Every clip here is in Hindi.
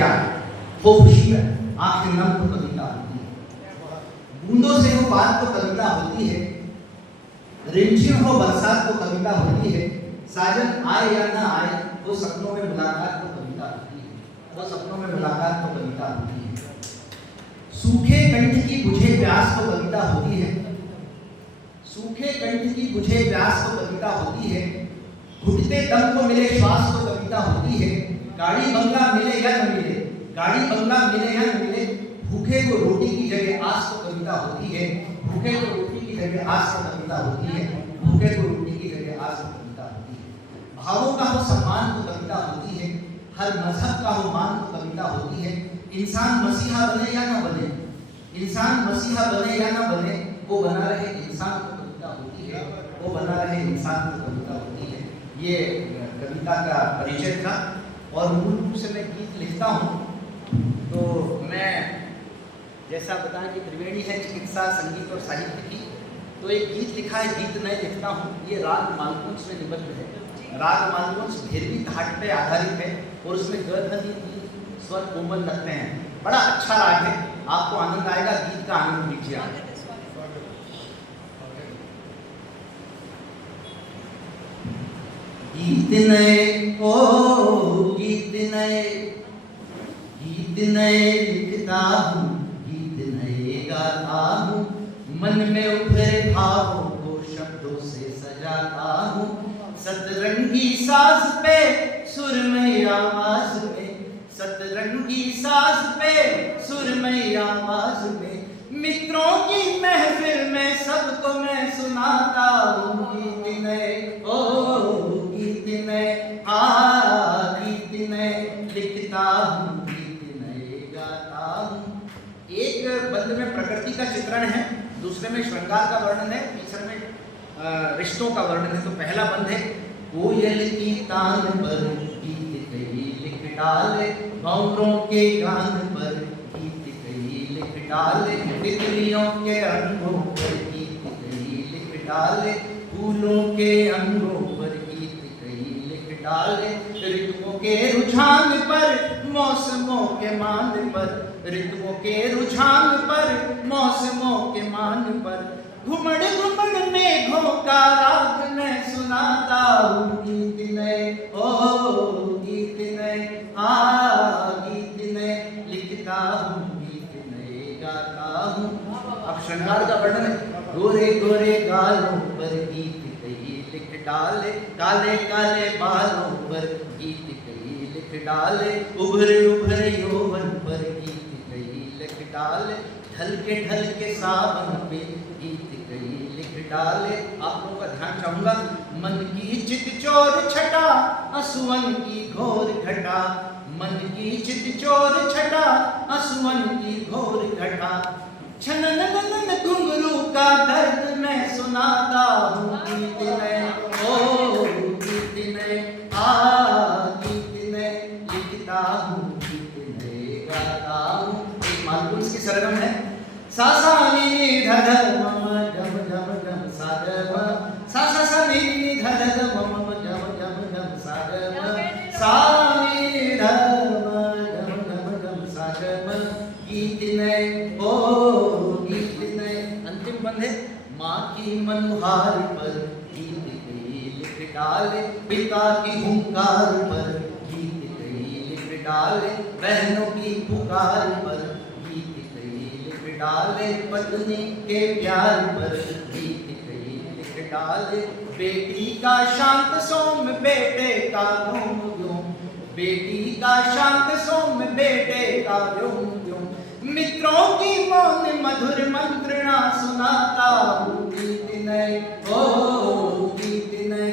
क्या हो खुशी है, आंखें नम तो कविता होती है, बूंदों से हो बात तो कविता होती है, रिमझिम हो बरसात तो कविता होती है, साजन आए या ना आए वो सपनों में मुलाकात तो कविता होती है, वो सपनों में मुलाकात तो कविता होती है, सूखे कंठ की बुझे प्यास तो कविता होती है, सूखे कंठ की बुझे प्यास तो कविता होती है, घुटते दम को मिले श्वास तो कविता होती है, गाड़ी बंगला मिले या न मिले, गाड़ी बंगला मिले या न मिले, भूखे को रोटी की जगह आस तो कविता होती है, भूखे को रोटी की जगह आस तो कविता होती है, भूखे को रोटी की जगह आस तो कविता होती है। भावों का हो सम्मान तो कविता होती है, हर मजहब का हो मान तो कविता होती है, इंसान मसीहा बने या न बने, इंसान मसीहा बने या न बने, वो बना रहे इंसान तो कविता होती है, वो बना रहे इंसान तो कविता होती है। ये कविता का परिचय था। और मूल रूप से मैं गीत लिखता हूँ, तो मैं जैसा बताया कि त्रिवेणी है चिकित्सा संगीत और साहित्य की, तो एक गीत लिखा है, गीत नए लिखता हूँ। ये राग मालकुंस में निबद्ध है। राग मालकुंस भैरवी घाट पे आधारित है और उसमें गधनी स्वर कोमल लगते हैं। बड़ा अच्छा राग है, आपको आनंद आएगा, गीत का आनंद लीजिए आप। गीत नए ओ गीत नए, गीत नए लिखता हूँ, गीत नए गाता हूँ, मन में उभरे भावों को शब्दों से सजाता हूँ, सतरंगी साज पे सुरमई आवाज में, सतरंगी साज पे सुरमई आवाज में, मित्रों की महफिल में सबको मैं सुनाता हूँ, गीत नए ओ गीत नए, गीत नए लिखता हूँ, गीत नए गाता हूँ। एक बंद में प्रकृति का चित्रण है, दूसरे में श्रृंगार का वर्णन है, तीसरे में रिश्तों का वर्णन है। तो पहला बंद है, कोयल की तान पर गीत कही लिख डाले, भंवरों के गान पर गीत कही लिख डाले, तितलियों के अंगों पर गीत कही लिख डाले, फूलों के अंगों पर गीत कही लिख डाले, ऋतुओं के रुझान पर मौसमों के मान पर, ऋतुओं के रुझान पर मौसमों के मान पर, घुमड़ घुमड़ मेघों का राग मैं सुनाता हूँ, गीत नए ओ गीत नए, गीत नए लिखता हूँ, गीत नए गाता हूँ। अब श्रृंगार का वर्णन है, गोरे गोरे गालों पर गीत कही लिख डाले, काले काले बालों पर गीत कही लिख डाले, उभरे उभरे यौवन पर गीत कही लिख डाले, ढल के सावन पे गीत कही लिख डाले। आप लोगों का ध्यान चाहूंगा, मन की चितचोर छटा असुवन की घोर घटा, मन की चितचोर छटा असुवन की घोर घटा, छनन घुंघरू का दर्द मैं सुनाता हूँ, गीत नए ओ गीत नए, गीत नए लिखता हूँ, गीत नए गाता हूँ। एक मालकुंस की सरगम है, सा सा नी नी ध ध म म गम गम गम सा ग म, सा सा सा नी नी ध ध ध म म गम गम गम सा ग म, सा नी ध म गम गम गम सा ग म, गीत नए ओ गीत नए। अंतिम बंद है, माँ की मनुहार पर गीत कही लिख डाले, पिता की हुंकार पर गीत कही लिख डाले, बहनों की पुकार पर गीत कही लिख डाले, पत्नी के प्यार पर गीत कही लिख डाले, बेटी का शांत सोम बेटे का घूम घूम, बेटी का शांत सोम बेटे का घूम घूम, मित्रों की मौन मधुर मंत्रणा सुनाता हूँ, गीत नए ओ गीत नए,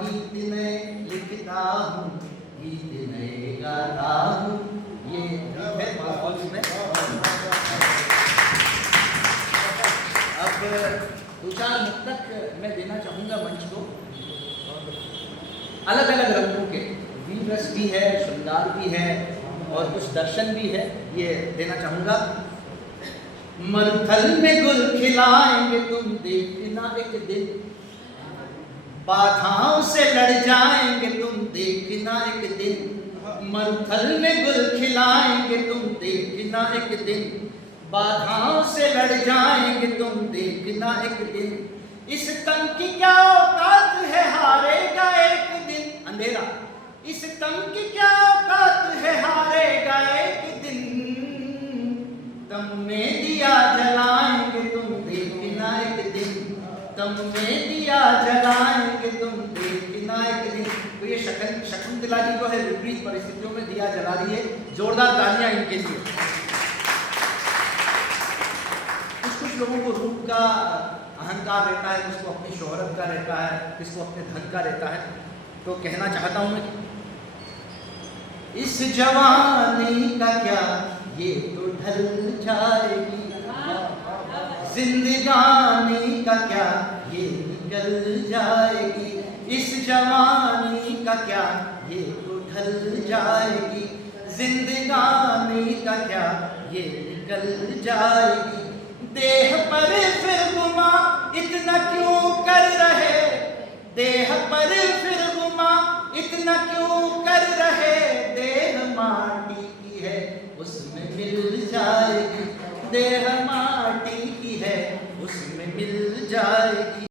गीत नए लिखता हूँ, गीत नए गाता हूँ। ये है मालकुंस में। अब दो चार मुक्तक मैं देना चाहूँगा मंच को, अलग अलग रंगों के, वीर रस भी है, श्रृंगार भी है और कुछ दर्शन भी है, ये देना चाहूँगा। मरुथल में गुल खिलाएंगे तुम देखना एक दिन, बाधाओं से लड़ जाएंगे तुम देखना एक दिन, मरुथल में गुल खिलाएंगे तुम देखना एक दिन, बाधाओं से लड़ जाएंगे तुम देखना एक दिन। इस तन की क्या औकात है हारेगा एक दिन अंधेरा, इस तन की क्या औकात है हारेगा एक दिन। तम में दिया जलाएंगे तुम देखना एक दिन, तम में दिया जलाएंगे तुम देखना एक दिन। तो ये शकुंतला जी जो है विपरीत परिस्थितियों में दिया जला रही है, जोरदार तालियां इनके लिए। कुछ लोगों को रूप का अहंकार रहता है, किसको अपनी शोहरत का रहता है, किसको अपने धन का रहता है। तो कहना चाहता हूं मैं कि इस जवानी का क्या ये तो ढल जाएगी, जिंदगानी का क्या ये निकल जाएगी। इस जवानी का क्या ये तो ढल जाएगी, जिंदगानी का क्या ये निकल जाएगी। देह पर फिर गुमा इतना क्यों कर रहे, देह पर फिर गुमा इतना क्यों कर रहे। देह माटी की है उसमें मिल जाएगी, देह माटी की है उसमें मिल जाएगी।